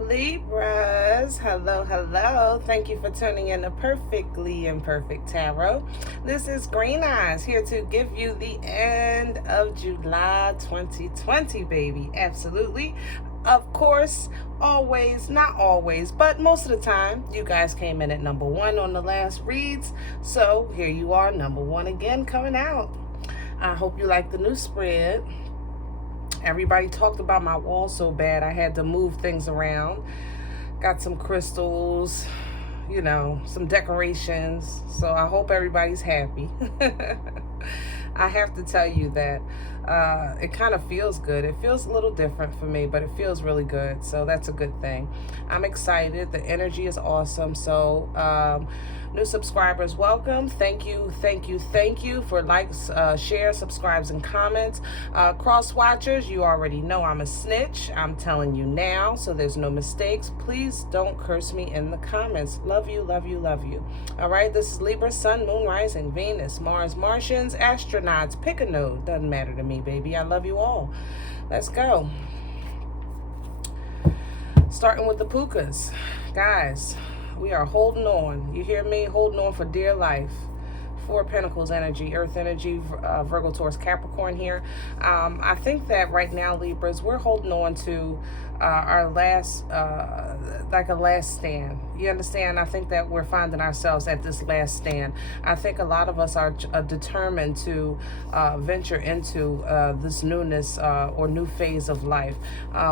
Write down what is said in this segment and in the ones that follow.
Libras, hello, hello. Thank you for tuning in to Perfectly Imperfect Tarot. This is Green Eyes here to give you the end of July 2020, baby. Absolutely. Of course, always, not always, but most of the time, you guys came in at number one on the last reads. So here you are, number one again, coming out. I hope you like the new spread. Everybody talked about my wall so bad I had to move things around. Got some crystals, you know, some decorations. So I hope everybody's happy. I have to tell you that it kind of feels good. It feels a little different for me, but it feels really good. So that's a good thing. I'm excited. The energy is awesome. So new subscribers, welcome. Thank you, thank you, thank you for likes, shares, subscribes, and comments. Cross watchers, you already know I'm a snitch. I'm telling you now, so there's no mistakes. Please don't curse me in the comments. Love you, love you, love you. All right, this is Libra, Sun, Moon, Rising, Venus, Mars, Martians, astronauts. Pick a node. Doesn't matter to me, baby. I love you all. Let's go. Starting with the pukas. Guys, we are holding on. You hear me? Holding on for dear life. Four of Pentacles energy, Earth energy, Virgo, Taurus, Capricorn here. I think that right now, Libras, we're holding on to our last, like a last stand. You understand? I think that we're finding ourselves at this last stand. I think a lot of us are determined to venture into this newness or new phase of life.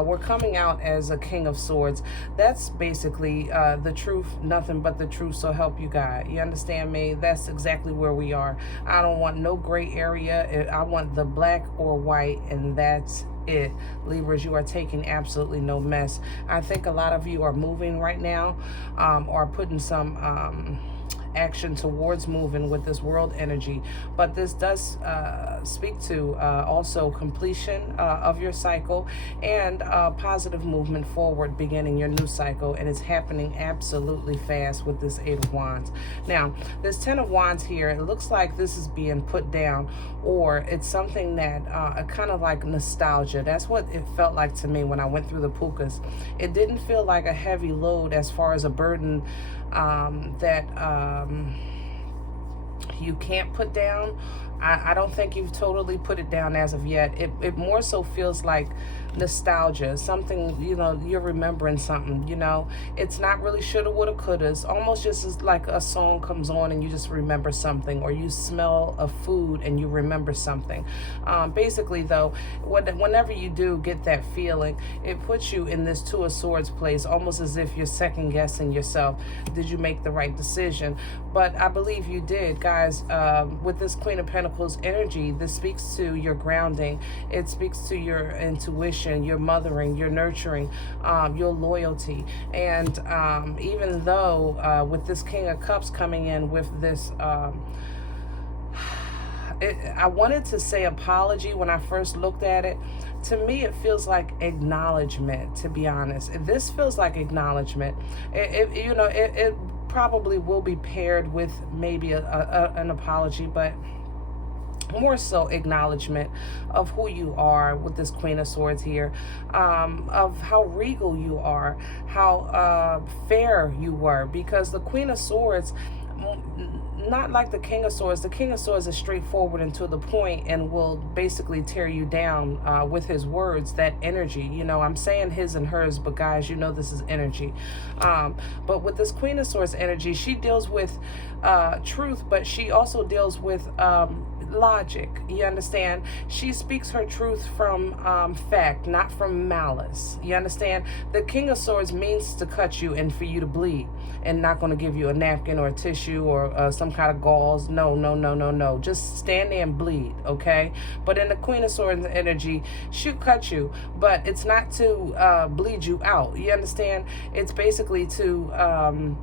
We're coming out as a King of Swords. That's basically the truth, nothing but the truth, so help you God. You understand me? That's exactly where we are. I don't want no gray area. I want the black or white, and that's it. Libras, you are taking absolutely no mess. I think a lot of you are moving right now, or putting some action towards moving with this world energy, but this does speak to also completion of your cycle and positive movement forward, beginning your new cycle, and it's happening absolutely fast with this Eight of Wands. Now, this Ten of Wands here, it looks like this is being put down, or it's something that kind of like nostalgia. That's what it felt like to me when I went through the pukas. It didn't feel like a heavy load as far as a burden that you can't put down. I don't think you've totally put it down as of yet. It more so feels like nostalgia, something, you know, you're remembering something, you know. It's not really shoulda, woulda, coulda. It's almost just as like a song comes on and you just remember something, or you smell a food and you remember something. Basically, though, whenever you do get that feeling, it puts you in this Two of Swords place, almost as if you're second guessing yourself. Did you make the right decision? But I believe you did, guys. With this Queen of Pentacles energy, this speaks to your grounding. It speaks to your intuition, your mothering, your nurturing, your loyalty. And even though with this King of Cups coming in with this, I wanted to say apology when I first looked at it. To me, it feels like acknowledgement, to be honest. This feels like acknowledgement. It probably will be paired with maybe an apology, but more so acknowledgement of who you are with this Queen of Swords here, of how regal you are, how fair you were, because the Queen of Swords, not like the King of Swords. The King of Swords is straightforward and to the point and will basically tear you down with his words, that energy. You know, I'm saying his and hers, but guys, you know this is energy. But with this Queen of Swords energy, she deals with truth, but she also deals with logic. You understand? She speaks her truth from fact, not from malice. You understand? The King of Swords means to cut you and for you to bleed, and not going to give you a napkin or a tissue or some kind of gauze. No, no, no, no, no. Just stand there and bleed, okay? But in the Queen of Swords energy, she'll cut you, but it's not to bleed you out. You understand? It's basically to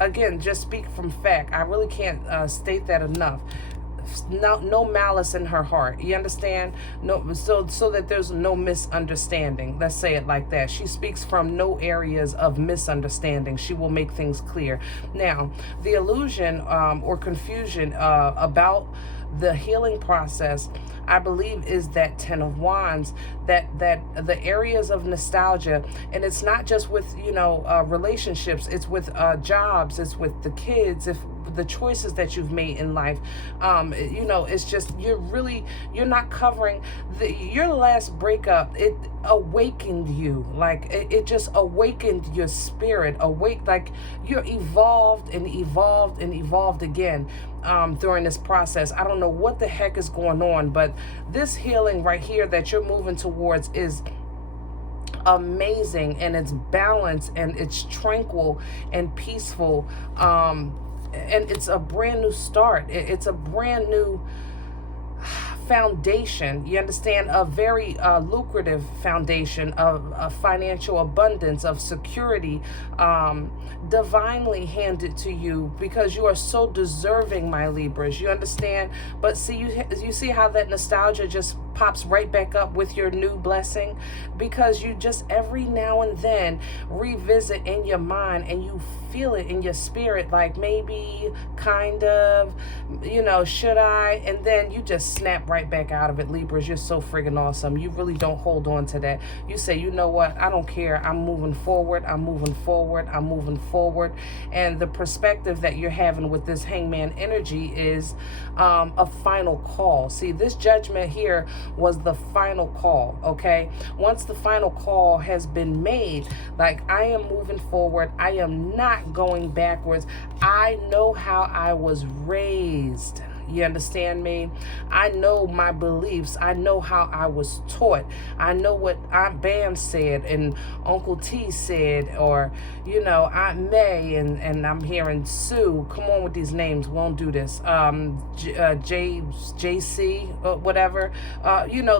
again, just speak from fact. I really can't state that enough. no malice in her heart. You understand? No, so that there's no misunderstanding. Let's say it like that. She speaks from no areas of misunderstanding. She will make things clear. Now, the illusion or confusion about the healing process, I believe, is that 10 of Wands, that the areas of nostalgia, and it's not just with, relationships, it's with jobs, it's with the kids, if the choices that you've made in life. It's just, you're not covering your last breakup. It awakened you, like it just awakened your spirit, like you're evolved and evolved and evolved again during this process. I don't know what the heck is going on, but this healing right here that you're moving towards is amazing, and it's balanced, and it's tranquil and peaceful, and it's a brand new start. It's a brand new foundation. You understand? A very lucrative foundation of financial abundance, of security, divinely handed to you, because you are so deserving, my Libras. You understand? But see, you see how that nostalgia just pops right back up with your new blessing, because you just every now and then revisit in your mind, and you feel it in your spirit, like maybe, kind of, should I? And then you just snap right back out of it, Libras. You're so friggin' awesome. You really don't hold on to that. You say, you know what? I don't care. I'm moving forward. I'm moving forward. I'm moving forward. And the perspective that you're having with this Hangman energy is a final call. See, this judgment here was the final call, okay? Once the final call has been made, like, I am moving forward. I am not going backwards. I know how I was raised. You understand me? I know my beliefs. I know how I was taught. I know what Aunt Bam said and Uncle T said, or, Aunt May, and I'm hearing Sue. Come on with these names. We won't do this. JC, whatever.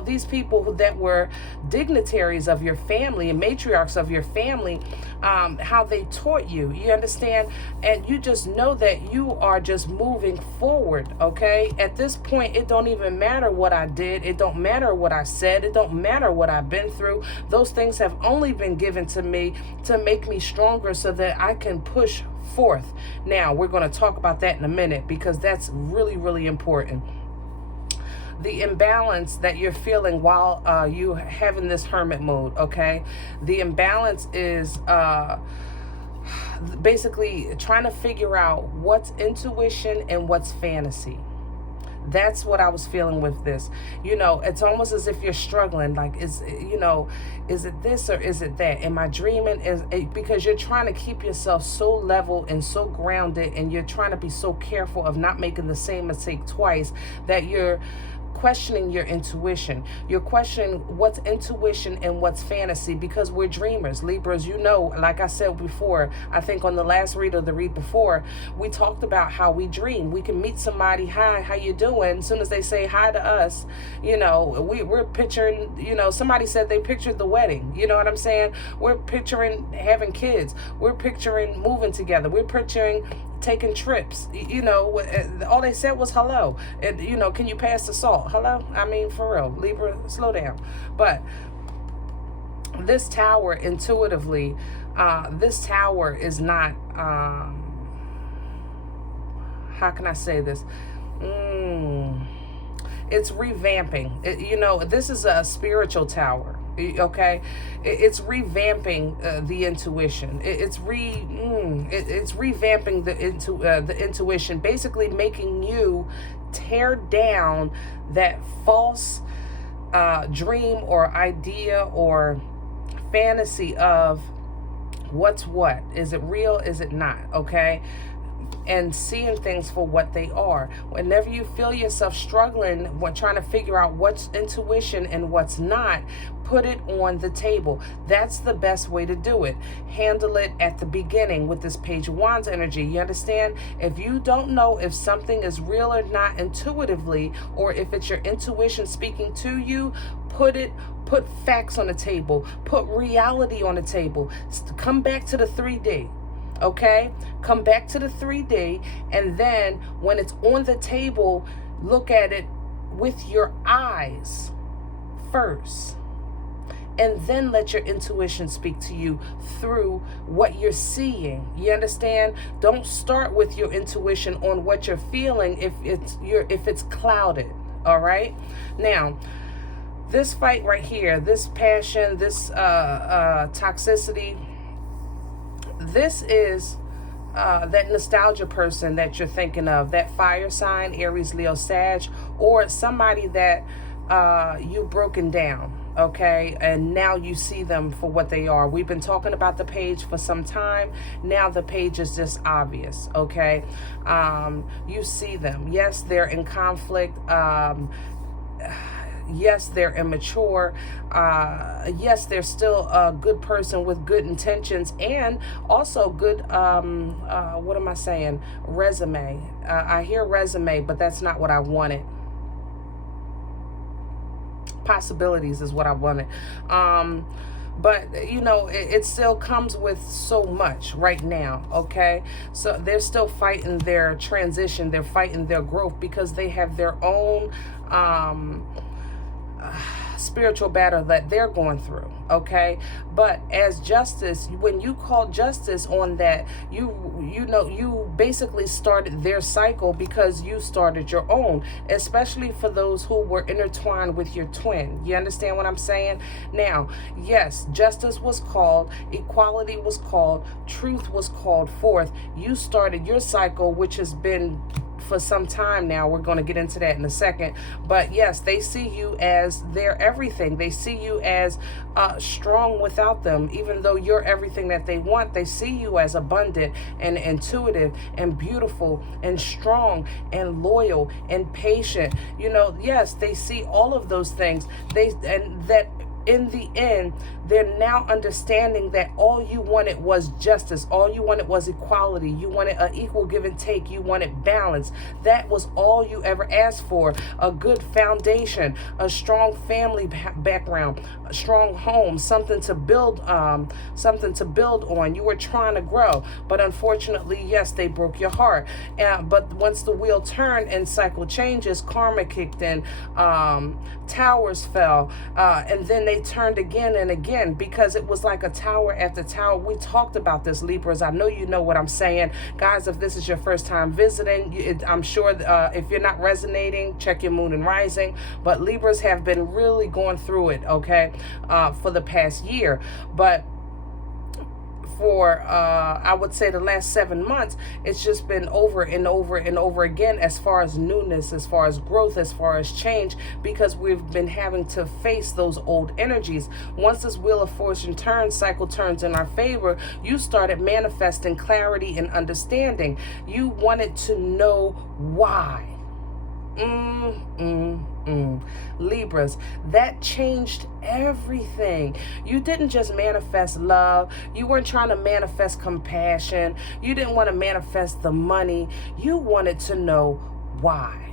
These people that were dignitaries of your family and matriarchs of your family, how they taught you. You understand? And you just know that you are just moving forward, okay? At this point, it don't even matter what I did. It don't matter what I said. It don't matter what I've been through. Those things have only been given to me to make me stronger so that I can push forth. Now, we're going to talk about that in a minute, because that's really, really important. The imbalance that you're feeling while you having this hermit mode, okay? The imbalance is basically trying to figure out what's intuition and what's fantasy. That's what I was feeling with this. It's almost as if you're struggling. Like, is it this or is it that? Am I dreaming? Because you're trying to keep yourself so level and so grounded, and you're trying to be so careful of not making the same mistake twice, that you're questioning your intuition. You're questioning what's intuition and what's fantasy, because we're dreamers, Libras. Like I said before, I think on the last read or the read before, we talked about how we dream. We can meet somebody, hi, how you doing? As soon as they say hi to us, we're picturing, somebody said they pictured the wedding. You know what I'm saying? We're picturing having kids. We're picturing moving together. We're picturing taking trips. All they said was hello, and can you pass the salt? Hello? I mean, for real, Libra, slow down. But this tower, intuitively, this tower is not, how can I say this? It's revamping. This is a spiritual tower. Okay, it's revamping the intuition. It's revamping the intuition, basically making you tear down that false dream or idea or fantasy of what's what. Is it real? Is it not? Okay. And seeing things for what they are. Whenever you feel yourself struggling when trying to figure out what's intuition and what's not, put it on the table. That's the best way to do it. Handle it at the beginning with this Page of Wands energy. You understand? If you don't know if something is real or not intuitively, or if it's your intuition speaking to you, put facts on the table. Put reality on the table. Come back to the 3D. Okay, come back to the 3D, and then when it's on the table, look at it with your eyes first. And then let your intuition speak to you through what you're seeing. You understand? Don't start with your intuition on what you're feeling if it's clouded. All right? Now, this fight right here, this passion, this toxicity, this is that nostalgia person that you're thinking of, that fire sign, Aries, Leo, Sag, or somebody that you've broken down. Okay, and now you see them for what they are. We've been talking about the page for some time. Now the page is just obvious. Okay, you see them. Yes, they're in conflict. Yes, they're immature. Yes, they're still a good person with good intentions and also good, what am I saying? Resume. I hear resume, but that's not what I wanted. Possibilities is what I wanted. But you know, it still comes with so much right now. Okay, so they're still fighting their transition, they're fighting their growth because they have their own spiritual battle that they're going through. Okay, but as justice, when you call justice on that, you basically started their cycle because you started your own, especially for those who were intertwined with your twin. You understand what I'm saying? Now, yes, justice was called, equality was called, truth was called forth. You started your cycle, which has been for some time now. We're going to get into that in a second. But yes, they see you as their everything. They see you as strong without them. Even though you're everything that they want, they see you as abundant and intuitive and beautiful and strong and loyal and patient. You know, yes, they see all of those things. And that in the end, they're now understanding that all you wanted was justice. All you wanted was equality. You wanted an equal give and take. You wanted balance. That was all you ever asked for. A good foundation, a strong family background, a strong home, something to build on. You were trying to grow, but unfortunately, yes, they broke your heart. But once the wheel turned and cycle changes, karma kicked in, towers fell, and then they turned again and again, because it was like a tower after tower. We talked about this, Libras. I know you know what I'm saying. Guys, if this is your first time visiting, I'm sure if you're not resonating, check your moon and rising. But Libras have been really going through it, okay, for the past year. But for I would say the last 7 months, it's just been over and over and over again as far as newness, as far as growth, as far as change, because we've been having to face those old energies. Once this wheel of fortune turns, cycle turns in our favor, you started manifesting clarity and understanding. You wanted to know why. Libras, that changed everything. You didn't just manifest love. You weren't trying to manifest compassion. You didn't want to manifest the money. You wanted to know why.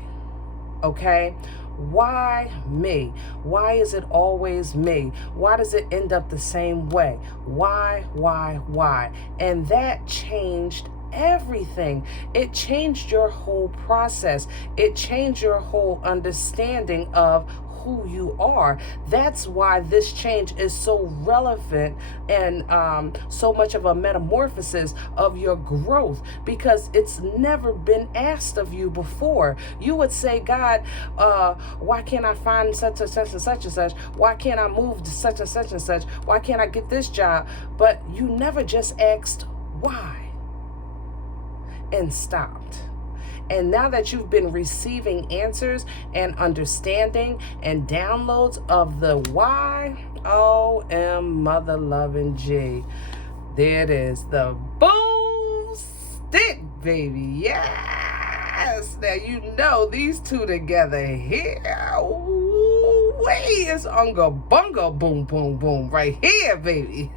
Okay? Why me? Why is it always me? Why does it end up the same way? Why? And that changed everything. It changed your whole process. It changed your whole understanding of who you are. That's why this change is so relevant and so much of a metamorphosis of your growth, because it's never been asked of you before. You would say, God, why can't I find such and such and such and such? Why can't I move to such and such and such? Why can't I get this job? But you never just asked why and stopped. And now that you've been receiving answers and understanding and downloads of the why, O-M mother loving G, there it is, the boom stick, baby. Yes, now you know these two together here. Way is unga bunga boom boom boom right here, baby.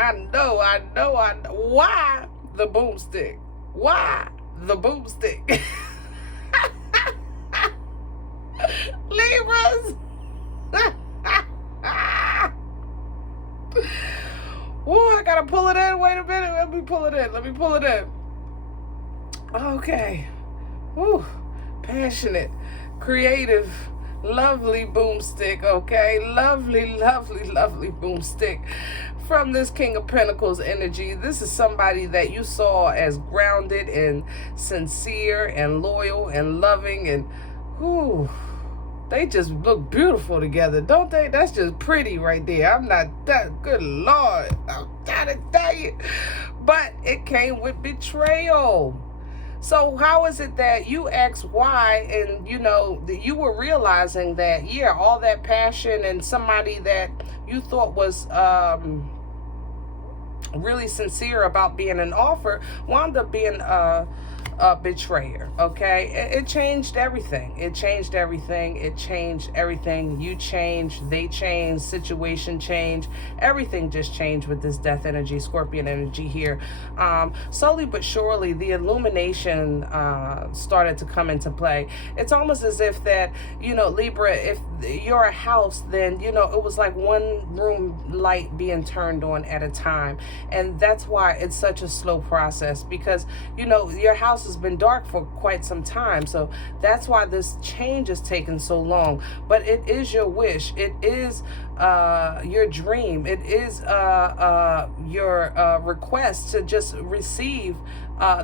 I know. Why the boomstick? Why the boomstick? Libras. Whoa, I got gotta pull it in. Wait a minute. Let me pull it in. Okay. Woo. Passionate, creative, lovely boomstick, okay? Lovely, lovely, lovely boomstick from this King of Pentacles energy. This is somebody that you saw as grounded and sincere and loyal and loving, and whew, they just look beautiful together, don't they? That's just pretty right there. I'm not that, good Lord, I'm trying to tell you. But it came with betrayal. So how is it that you asked why, and you know that you were realizing that, yeah, all that passion and somebody that you thought was really sincere about being an offer wound up being a betrayer, okay? It changed everything. It changed everything. You changed, they changed, situation changed. Everything just changed with this death energy, Scorpion energy here. Slowly but surely, the illumination started to come into play. It's almost as if that, you know, Libra, if you're a house, then, you know, it was like one room light being turned on at a time. And that's why it's such a slow process, because, you know, your house has been dark for quite some time. So that's why this change is taking so long. But it is your wish. It is your dream. It is your request to just receive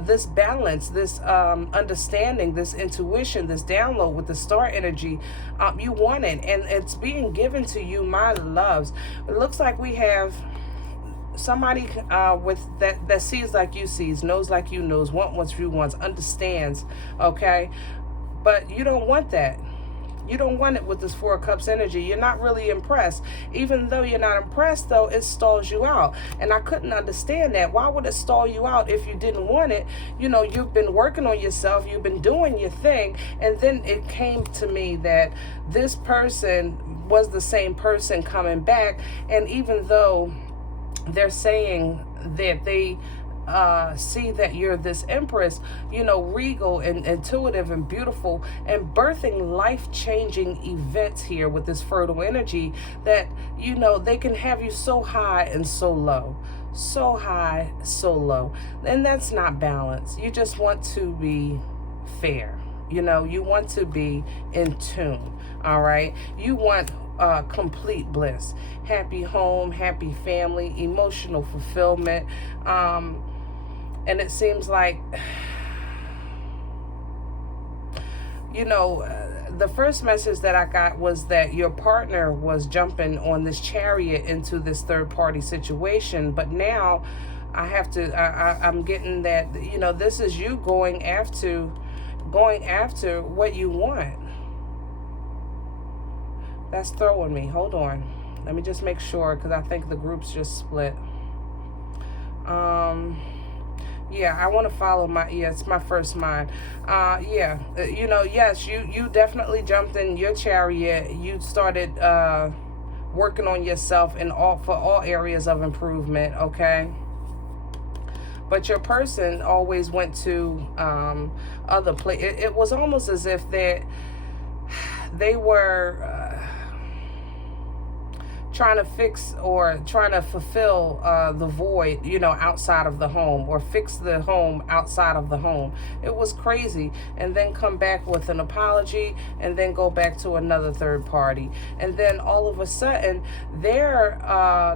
this balance, this understanding, this intuition, this download with the star energy. You want it, and it's being given to you, my loves. It looks like we have somebody with that sees like you sees, knows like you knows, wants what you wants, understands, okay? But you don't want that. You don't want it with this Four of Cups energy. You're not really impressed. Even though you're not impressed, though, it stalls you out. And I couldn't understand that. Why would it stall you out if you didn't want it? You know, you've been working on yourself. You've been doing your thing. And then it came to me that this person was the same person coming back. And even though they're saying that they see that you're this empress, you know, regal and intuitive and beautiful and birthing life-changing events here with this fertile energy, that, you know, they can have you so high and so low, so high, so low. And that's not balance. You just want to be fair. You know, you want to be in tune. All right. You want complete bliss, happy home, happy family, emotional fulfillment. And it seems like, you know, the first message that I got was that your partner was jumping on this chariot into this third party situation. But now I have to, I'm getting that, you know, this is you going after what you want. That's throwing me. Hold on. Let me just make sure, because I think the group's just split. Yeah, I want to follow my, yeah, it's my first mind. Yeah, you know, yes, you definitely jumped in your chariot. You started working on yourself in for all areas of improvement, okay? But your person always went to other places. It was almost as if they were trying to fix or trying to fulfill the void, you know, outside of the home, or fix the home outside of the home. It was crazy. And then come back with an apology, and then go back to another third party. And then all of a sudden, their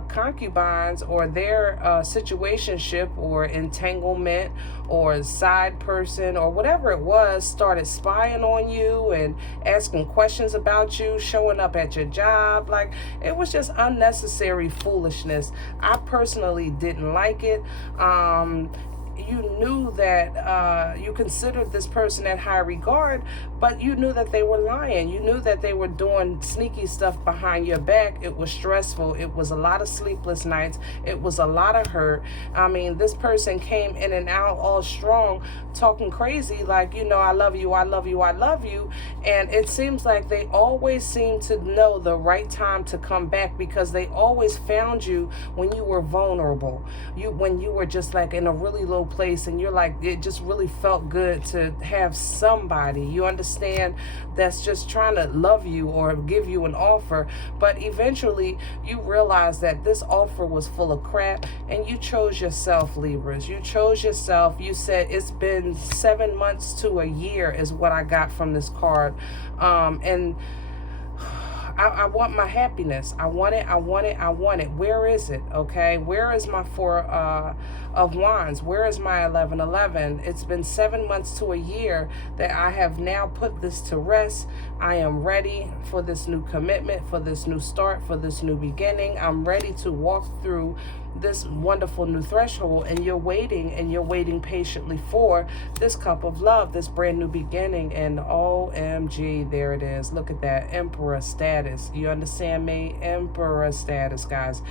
concubines or their situationship or entanglement or side person or whatever it was started spying on you and asking questions about you, showing up at your job. Like, it was just unnecessary foolishness. I personally didn't like it. You knew that you considered this person at high regard, but you knew that they were lying. You knew that they were doing sneaky stuff behind your back. It was stressful. It was a lot of sleepless nights. It was a lot of hurt. I mean, this person came in and out all strong, talking crazy like, you know, I love you, I love you, I love you. And it seems like they always seem to know the right time to come back, because they always found you when you were vulnerable. When you were just like in a really low place, and you're like, it just really felt good to have somebody, you understand, understand, that's just trying to love you or give you an offer. But eventually you realize that this offer was full of crap, and you chose yourself, Libras. You chose yourself. You said it's been 7 months to a year is what I got from this card. And I want my happiness. I want it. I want it. I want it. Where is it? Okay. Where is my Four of Wands? Where is my 1111? It's been 7 months to a year that I have now put this to rest. I am ready for this new commitment, for this new start, for this new beginning. I'm ready to walk through this wonderful new threshold, and you're waiting patiently for this cup of love, this brand new beginning. And OMG, there it is. Look at that, Emperor status. You understand me? Emperor status, guys.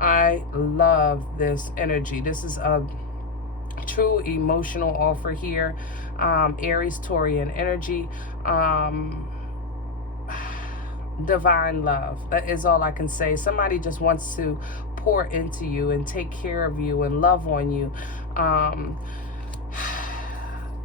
I love this energy. This is a true emotional offer here. Aries, Taurian energy. Divine love. That is all I can say. Somebody just wants to pour into you and take care of you and love on you.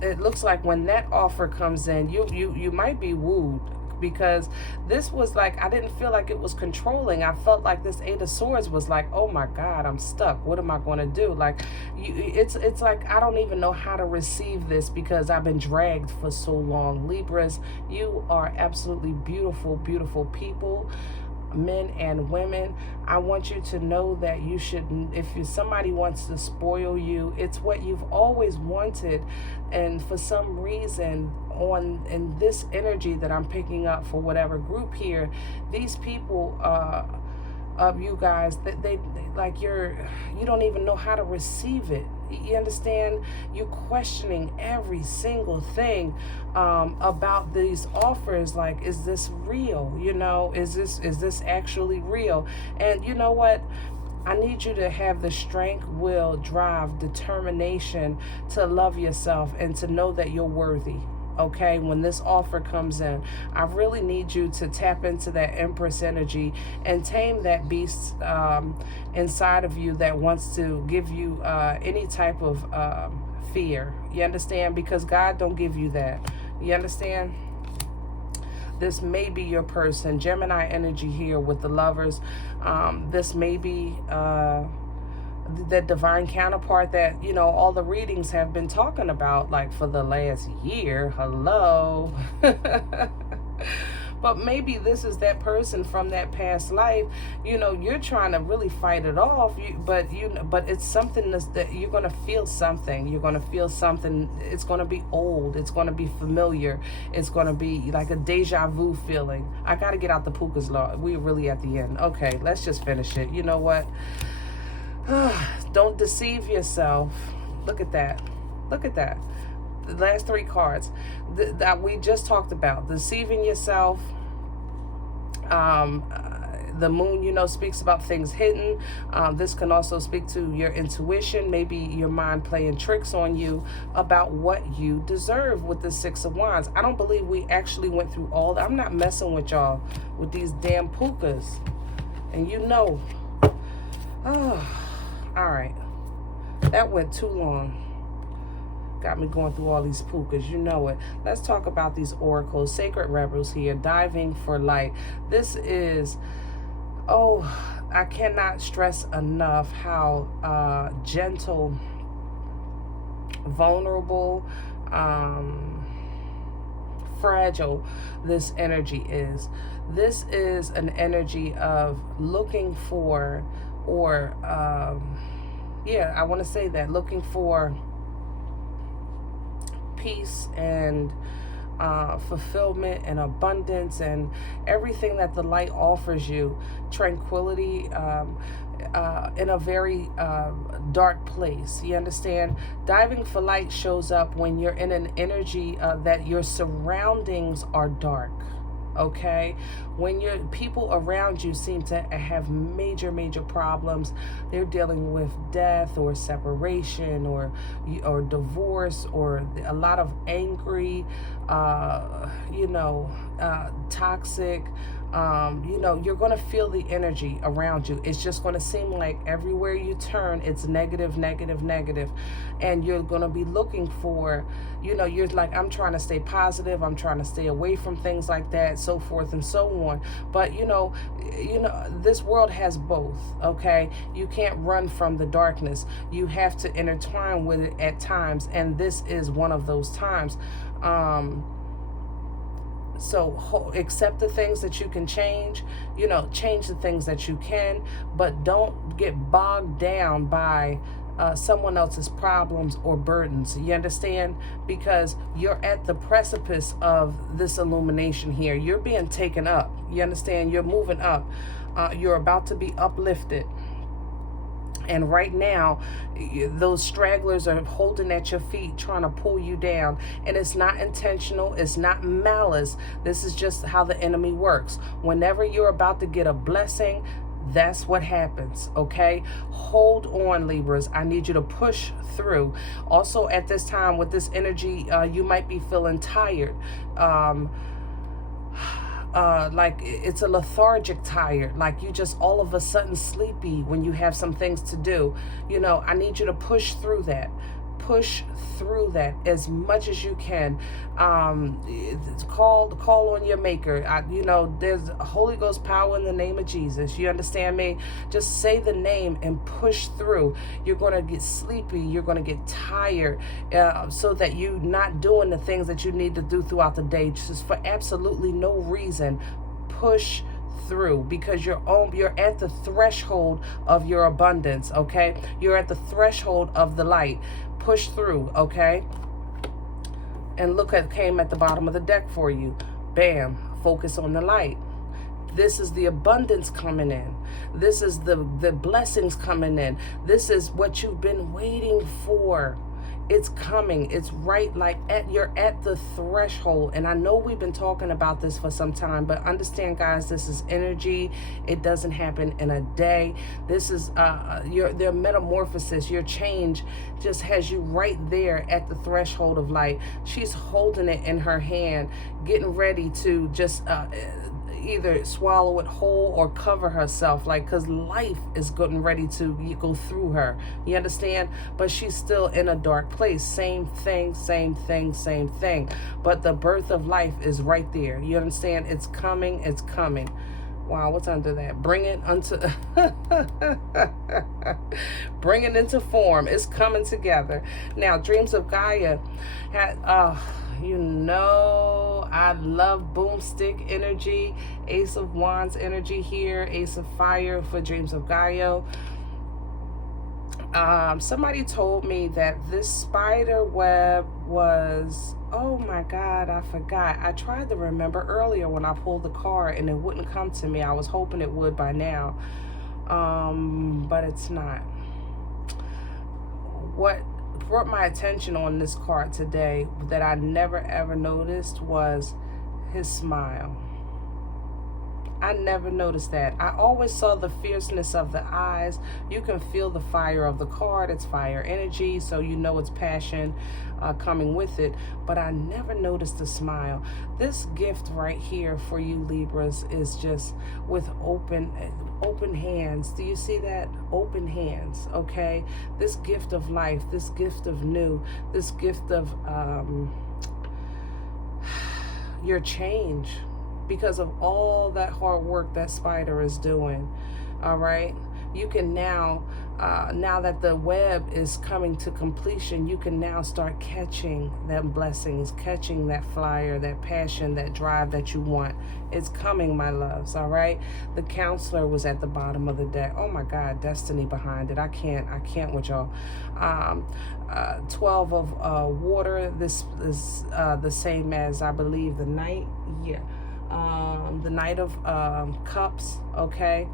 It looks like when that offer comes in, you might be wooed, because this was like, I didn't feel like it was controlling. I felt like this Eight of Swords was like, oh my God, I'm stuck. What am I going to do? Like, it's like, I don't even know how to receive this because I've been dragged for so long. Libras, you are absolutely beautiful, beautiful people, men and women. I want you to know that you shouldn't, if somebody wants to spoil you, it's what you've always wanted. And for some reason, in this energy that I'm picking up for whatever group here, these people of you guys, they like, you don't even know how to receive it. You understand? You're questioning every single thing about these offers. Like, is this real? You know, is this actually real? And you know what? I need you to have the strength, will, drive, determination to love yourself and to know that you're worthy. Okay, when this offer comes in, I really need you to tap into that Empress energy and tame that beast inside of you that wants to give you any type of fear. You understand? Because God don't give you that. You understand? This may be your person. Gemini energy here with the Lovers. This may be the divine counterpart that, you know, all the readings have been talking about, like, for the last year. Hello. But maybe this is that person from that past life. You know, you're trying to really fight it off, but it's something that you're going to feel something. You're going to feel something. It's going to be old. It's going to be familiar. It's going to be like a deja vu feeling. I got to get out the pukas, Lord. We're really at the end. Okay, let's just finish it. You know what? Don't deceive yourself. Look at that. Look at that. The last three cards that we just talked about. Deceiving yourself. The moon, you know, speaks about things hidden. This can also speak to your intuition. Maybe your mind playing tricks on you about what you deserve with the Six of Wands. I don't believe we actually went through all that. I'm not messing with y'all with these damn pukas. And you know. Oh. All right, that went too long. Got me going through all these pukas, you know it. Let's talk about these oracles. Sacred Rebels here, diving for light. This is, oh, I cannot stress enough how gentle, vulnerable, fragile this energy is. This is an energy of looking for, or yeah, I want to say that, looking for peace and fulfillment and abundance and everything that the light offers you, tranquility in a very dark place. You understand? Diving for light shows up when you're in an energy that your surroundings are dark. Okay, when your people around you seem to have major problems, they're dealing with death or separation or divorce or a lot of angry, you know, toxic. You know, you're going to feel the energy around you. It's just going to seem like everywhere you turn, it's negative, negative, negative. And you're going to be looking for, you know, you're like, I'm trying to stay positive. I'm trying to stay away from things like that, so forth and so on. But, you know, this world has both, okay? You can't run from the darkness. You have to intertwine with it at times. And this is one of those times. So accept the things that you can change, you know, change the things that you can, but don't get bogged down by someone else's problems or burdens. You understand? Because you're at the precipice of this illumination here. You're being taken up. You understand? You're moving up. You're about to be uplifted. And right now, those stragglers are holding at your feet, trying to pull you down. And it's not intentional. It's not malice. This is just how the enemy works. Whenever you're about to get a blessing, that's what happens, okay? Hold on, Libras. I need you to push through. Also, at this time, with this energy, you might be feeling tired. Like it's a lethargic tired, like you just all of a sudden sleepy when you have some things to do. You know, I need you to push through that. Push through that as much as you can. Call on your maker. You know, there's Holy Ghost power in the name of Jesus. You understand me? Just say the name and push through. You're going to get sleepy. You're going to get tired, so that you're not doing the things that you need to do throughout the day, just for absolutely no reason. Push through, because you're at the threshold of your abundance, okay? You're at the threshold of the light. Push through, okay? And look at came at the bottom of the deck for you. Bam, focus on the light. This is the abundance coming in. This is the blessings coming in. This is what you've been waiting for. It's coming. It's right, like you're at the threshold. And I know we've been talking about this for some time, but understand, guys, this is energy. It doesn't happen in a day. This is their metamorphosis, your change just has you right there at the threshold of light. She's holding it in her hand, getting ready to just either swallow it whole or cover herself, like, because life is getting ready to go through her. You understand? But she's still in a dark place. Same thing, same thing, same thing. But the birth of life is right there. You understand? It's coming. It's coming. Wow, what's under that? Bring it bring it into form. It's coming together. Now, Dreams of Gaia had you know, I love boomstick energy, Ace of Wands energy here, Ace of Fire for Dreams of Gaia. Somebody told me that this spider web was, oh my God, I forgot. I tried to remember earlier when I pulled the card and it wouldn't come to me. I was hoping it would by now, but it's not. What brought my attention on this card today that I never ever noticed was his smile. I never noticed that. I always saw the fierceness of the eyes. You can feel the fire of the card. It's fire energy, so you know it's passion coming with it. But I never noticed the smile. This gift right here for you, Libras, is just with open hands. Do you see that? Open hands, okay? This gift of life, this gift of new, this gift of your change, because of all that hard work that spider is doing. All right, you can now that the web is coming to completion, you can now start catching them blessings, catching that flyer, that passion, that drive that you want. It's coming, my loves. All right, the Counselor was at the bottom of the deck. Oh my God, destiny behind it. I can't with y'all. 12 of water. This is the same as, I believe, the Knight. Yeah. The Knight of Cups, okay?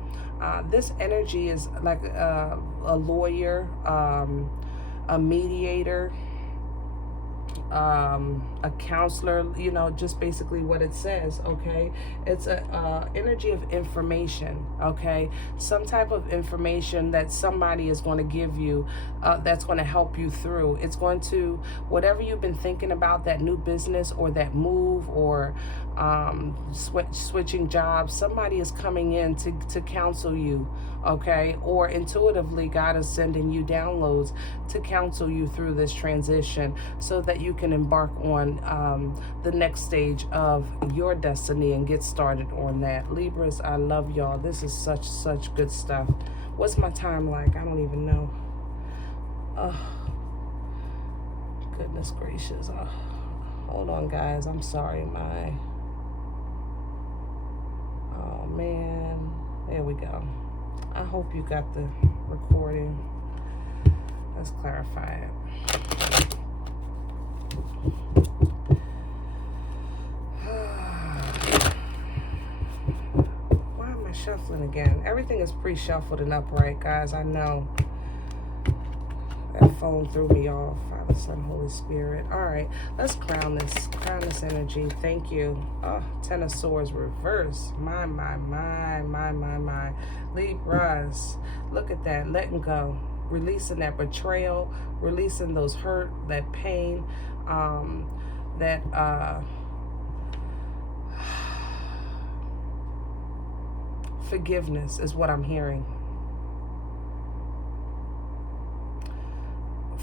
This energy is like a lawyer, a mediator, a counselor, you know, just basically what it says, okay? It's a energy of information, okay? Some type of information that somebody is going to give you that's going to help you through. It's going to, whatever you've been thinking about, that new business or that move or switching jobs. Somebody is coming in to counsel you, okay? Or intuitively, God is sending you downloads to counsel you through this transition so that you can embark on the next stage of your destiny and get started on that. Libras, I love y'all. This is such good stuff. What's my time like? I don't even know. Oh, goodness gracious. Oh, hold on, guys. I'm sorry. Oh, man. There we go. I hope you got the recording. Let's clarify it. Why am I shuffling again? Everything is pre-shuffled and upright, guys. I know. That phone threw me off. Father, Son, Holy Spirit. All right, let's crown this energy. Thank you. Oh, Ten of Swords reverse. My. Libras, look at that. Letting go. Releasing that betrayal. Releasing those hurt, that pain, that forgiveness is what I'm hearing.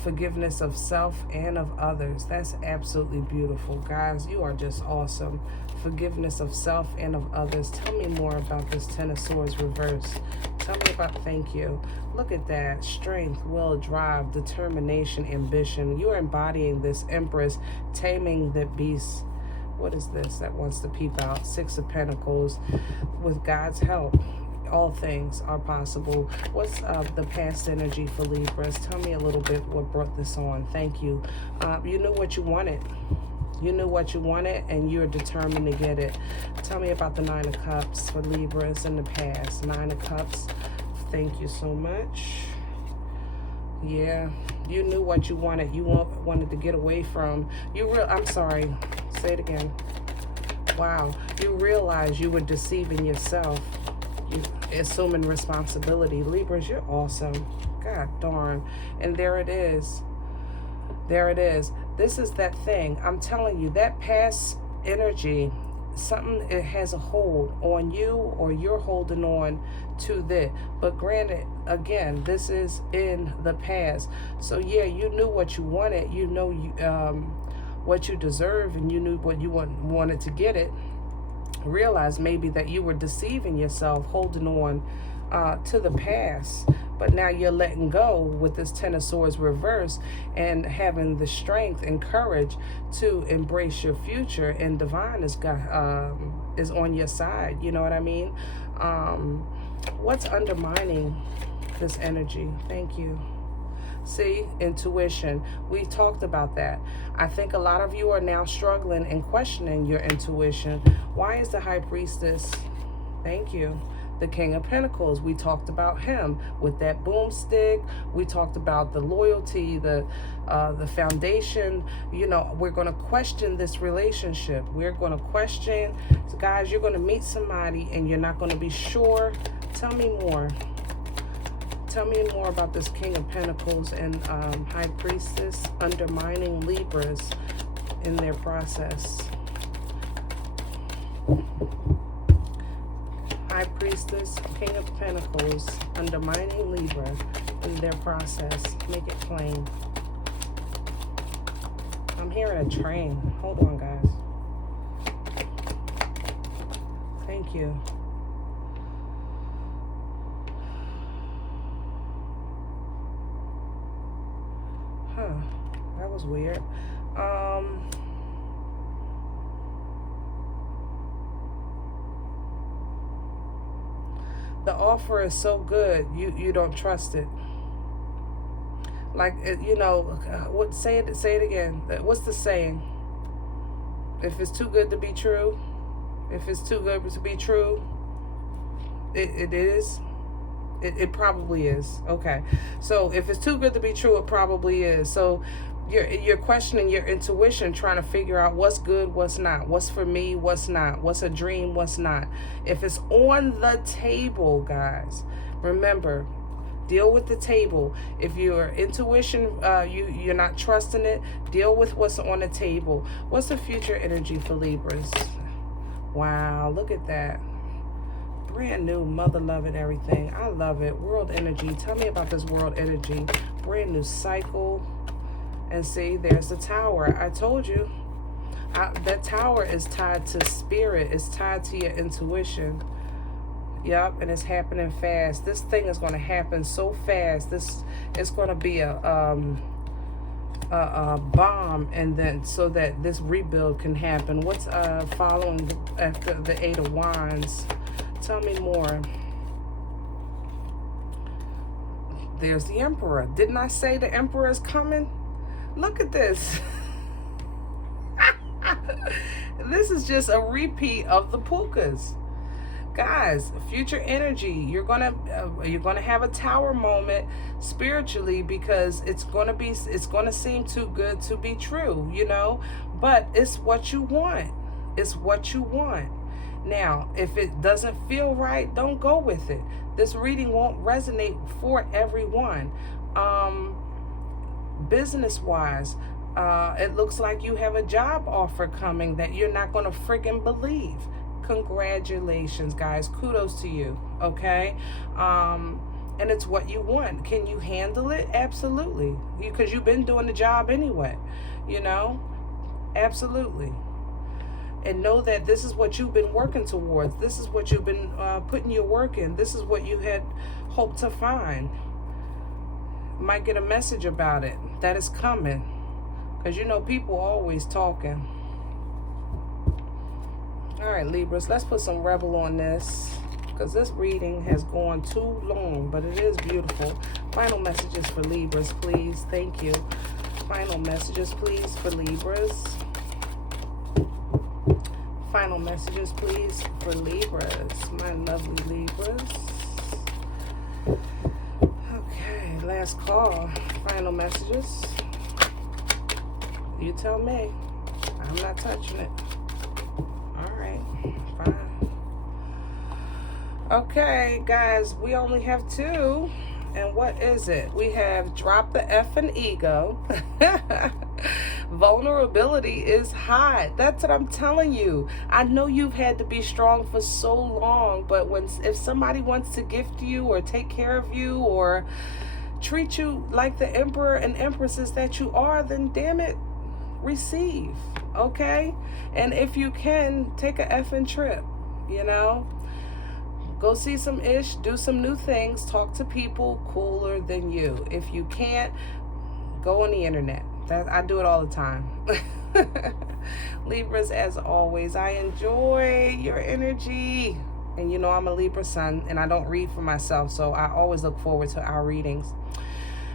Forgiveness of self and of others. That's absolutely beautiful, guys. You are just awesome. Forgiveness of self and of others. Tell me more about this Ten of Swords reverse. Tell me about, thank you. Look at that. Strength, will, drive, determination, ambition. You are embodying this Empress, taming the beast. What is this that wants to peep out? Six of Pentacles. With God's help, all things are possible. What's the past energy for Libras? Tell me a little bit what brought this on. Thank you. You knew what you wanted. You knew what you wanted, and you're determined to get it. Tell me about the Nine of Cups for Libras in the past. Nine of Cups. Thank you so much. Yeah, you knew what you wanted. You wanted to get away from. I'm sorry. Say it again. Wow. You realized you were deceiving yourself. You assuming responsibility. Libras, you're awesome. God darn. And there it is. There it is. This is that thing. I'm telling you, that past energy, something, it has a hold on you, or you're holding on to that. But granted, again, this is in the past. So yeah, you knew what you wanted. You know what you deserve, and you knew what you wanted to get it. Realize maybe that you were deceiving yourself, holding on to the past, but now you're letting go with this Ten of Swords reverse and having the strength and courage to embrace your future, and divine is on your side. You know what I mean? What's undermining this energy? Thank you. See, intuition. We talked about that. I think a lot of you are now struggling and questioning your intuition. Why is the High Priestess? Thank you. The King of Pentacles. We talked about him with that boomstick. We talked about the loyalty, the foundation. You know, we're going to question this relationship. We're going to question. Guys, you're going to meet somebody and you're not going to be sure. Tell me more. Tell me more about this King of Pentacles and High Priestess undermining Libras in their process. High Priestess, King of Pentacles undermining Libra in their process. Make it plain. I'm hearing a train. Hold on, guys. Thank you. That was weird. The offer is so good, you don't trust it. Like, you know, what? Say it again. What's the saying? If it's too good to be true, if it's too good to be true, it is. It probably is. Okay. So if it's too good to be true, it probably is. So you're questioning your intuition, trying to figure out what's good, what's not, what's for me, what's not, what's a dream, what's not. If it's on the table, guys, remember, deal with the table. If your intuition, you're not trusting it, deal with what's on the table. What's the future energy for Libras? Wow, look at that. Brand new, mother love and everything. I love it. World energy. Tell me about this world energy. Brand new cycle. And see, there's the tower. I told you. That tower is tied to spirit. It's tied to your intuition. Yep, and it's happening fast. This thing is going to happen so fast. This is going to be a bomb, and then so that this rebuild can happen. What's following after the Eight of Wands? Tell me more. There's the Emperor. Didn't I say the Emperor is coming? Look at this. This is just a repeat of the pukas. Guys, future energy. You're gonna have a tower moment spiritually, because it's gonna seem too good to be true, you know. But it's what you want. It's what you want. Now, if it doesn't feel right, don't go with it. This reading won't resonate for everyone. Business-wise, it looks like you have a job offer coming that you're not going to freaking believe. Congratulations, guys. Kudos to you, okay? And it's what you want. Can you handle it? Absolutely. Because you've been doing the job anyway, you know? Absolutely. And know that this is what you've been working towards. This is what you've been putting your work in. This is what you had hoped to find. Might get a message about it. That is coming. Because you know people are always talking. Alright, Libras, let's put some Rebel on this. Because this reading has gone too long. But it is beautiful. Final messages for Libras, please. Thank you. Final messages, please, for Libras. Final messages, please, for Libras. My lovely Libras. Okay, last call. Final messages. You tell me. I'm not touching it. Alright, fine. Okay, guys, we only have two. And what is it? We have drop the F and ego. Vulnerability is hot. That's what I'm telling you. I know you've had to be strong for so long, but if somebody wants to gift you or take care of you or treat you like the emperor and empresses that you are, then damn it, receive, okay? And if you can, take a effing trip, you know? Go see some ish, do some new things, talk to people cooler than you. If you can't, go on the internet. I do it all the time. Libras, as always, I enjoy your energy. And you know I'm a Libra sun, and I don't read for myself, so I always look forward to our readings.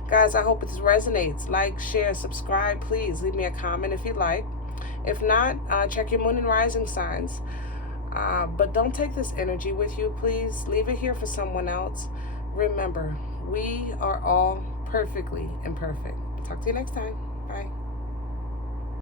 Guys, I hope this resonates. Like, share, subscribe. Please leave me a comment if you like. If not, check your moon and rising signs. But don't take this energy with you, please. Leave it here for someone else. Remember, we are all perfectly imperfect. Talk to you next time. Bye.